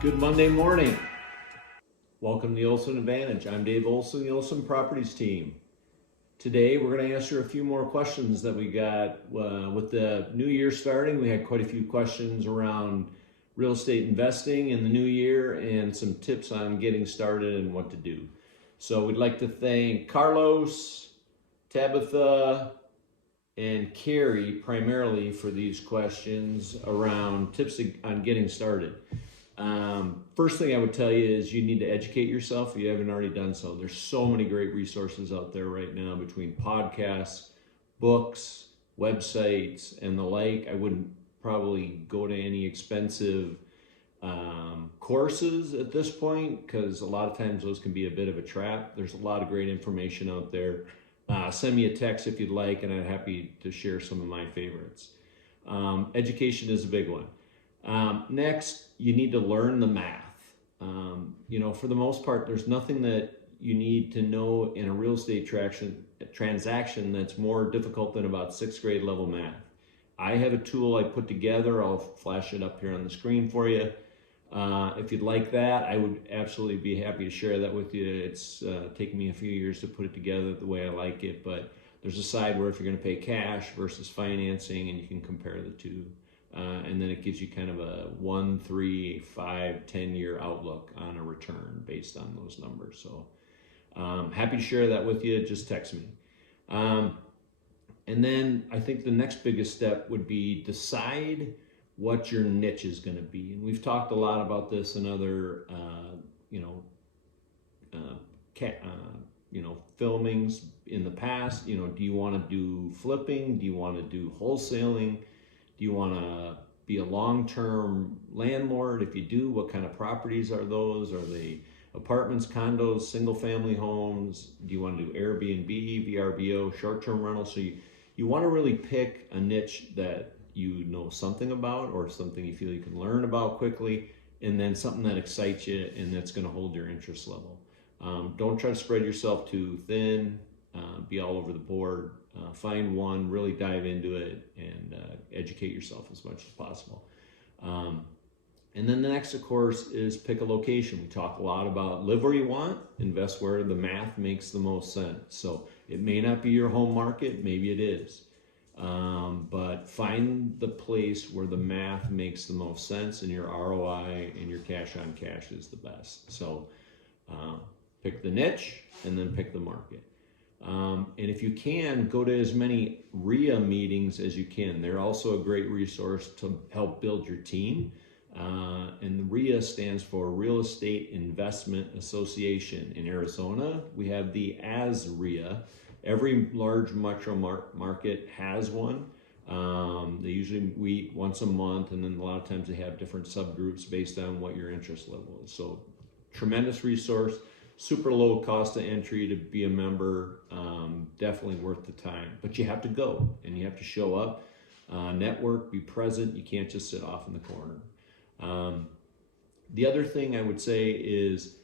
Good Monday morning. Welcome to the Olson Advantage. I'm Dave Olson, the Olson Properties Team. Today we're going to answer a few more questions that we got with the new year starting. We had quite a few questions around real estate investing in the new year and some tips on getting started and what to do. So we'd like to thank Carlos, Tabitha, and Carrie primarily for these questions around tips on getting started. First thing I would tell you is you need to educate yourself if you haven't already done so. There's so many great resources out there right now between podcasts, books, websites, and the like. I wouldn't probably go to any expensive courses at this point because a lot of times those can be a bit of a trap. There's a lot of great information out there. Send me a text if you'd like, and I'm happy to share some of my favorites. Education is a big one. Next, you need to learn the math. For the most part, there's nothing that you need to know in a real estate transaction that's more difficult than about 6th grade level math. I have a tool I put together. I'll flash it up here on the screen for you. If you'd like that, I would absolutely be happy to share that with you. It's taken me a few years to put it together the way I like it, but there's a side where if you're going to pay cash versus financing, and you can compare the two. And then it gives you kind of a 1, 3, 5, 10-year outlook on a return based on those numbers. So happy to share that with you. Just text me. And then I think the next biggest step would be decide what your niche is going to be. And we've talked a lot about this in other, filmings in the past. Do you want to do flipping? Do you want to do wholesaling? Do you want to be a long-term landlord? If you do, what kind of properties are those? Are they apartments, condos, single-family homes? Do you want to do Airbnb, VRBO, short-term rental? So you want to really pick a niche that you know something about or something you feel you can learn about quickly, and then something that excites you and that's going to hold your interest level. Don't try to spread yourself too thin, be all over the board. Find one, really dive into it, and educate yourself as much as possible. And then the next, of course, is pick a location. We talk a lot about live where you want, invest where the math makes the most sense. So it may not be your home market, maybe it is. But find the place where the math makes the most sense and your ROI and your cash on cash is the best. So pick the niche and then pick the market. And if you can, go to as many RIA meetings as you can. They're also a great resource to help build your team. And the RIA stands for Real Estate Investment Association. In Arizona, we have the ASRIA. Every large metro market has one. They usually meet once a month, and then a lot of times they have different subgroups based on what your interest level is. So tremendous resource. Super low cost of entry to be a member, definitely worth the time. But you have to go and you have to show up, network, be present. You can't just sit off in the corner. The other thing I would say is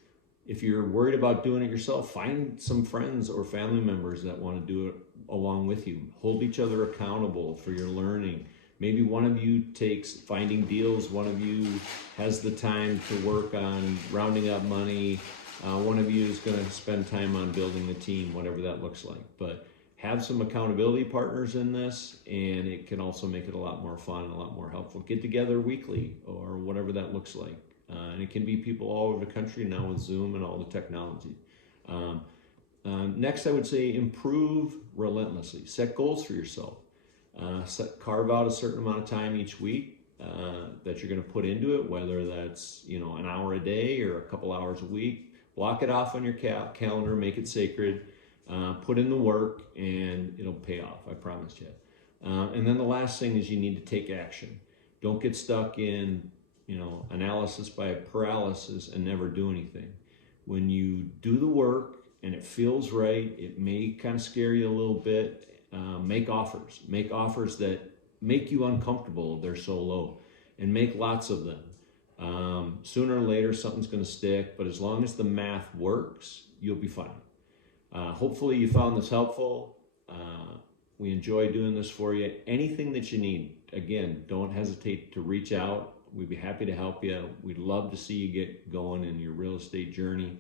if you're worried about doing it yourself, find some friends or family members that want to do it along with you. Hold each other accountable for your learning. Maybe one of you takes finding deals, one of you has the time to work on rounding up money. One of you is going to spend time on building the team, whatever that looks like. But have some accountability partners in this, and it can also make it a lot more fun and a lot more helpful. Get together weekly or whatever that looks like. And it can be people all over the country now with Zoom and all the technology. Next, I would say improve relentlessly. Set goals for yourself. Carve out a certain amount of time each week that you're going to put into it, whether that's an hour a day or a couple hours a week. Block it off on your calendar, make it sacred, put in the work, and it'll pay off, I promise you. And then the last thing is you need to take action. Don't get stuck in analysis by paralysis and never do anything. When you do the work and it feels right, it may kind of scare you a little bit, make offers. Make offers that make you uncomfortable, they're so low, and make lots of them. Sooner or later, something's going to stick, but as long as the math works, you'll be fine. Hopefully you found this helpful. We enjoy doing this for you. Anything that you need, again, don't hesitate to reach out. We'd be happy to help you. We'd love to see you get going in your real estate journey.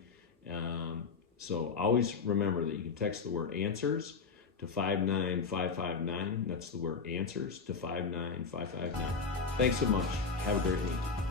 So always remember that you can text the word answers to 59559. That's the word answers to 59559. Thanks so much. Have a great week.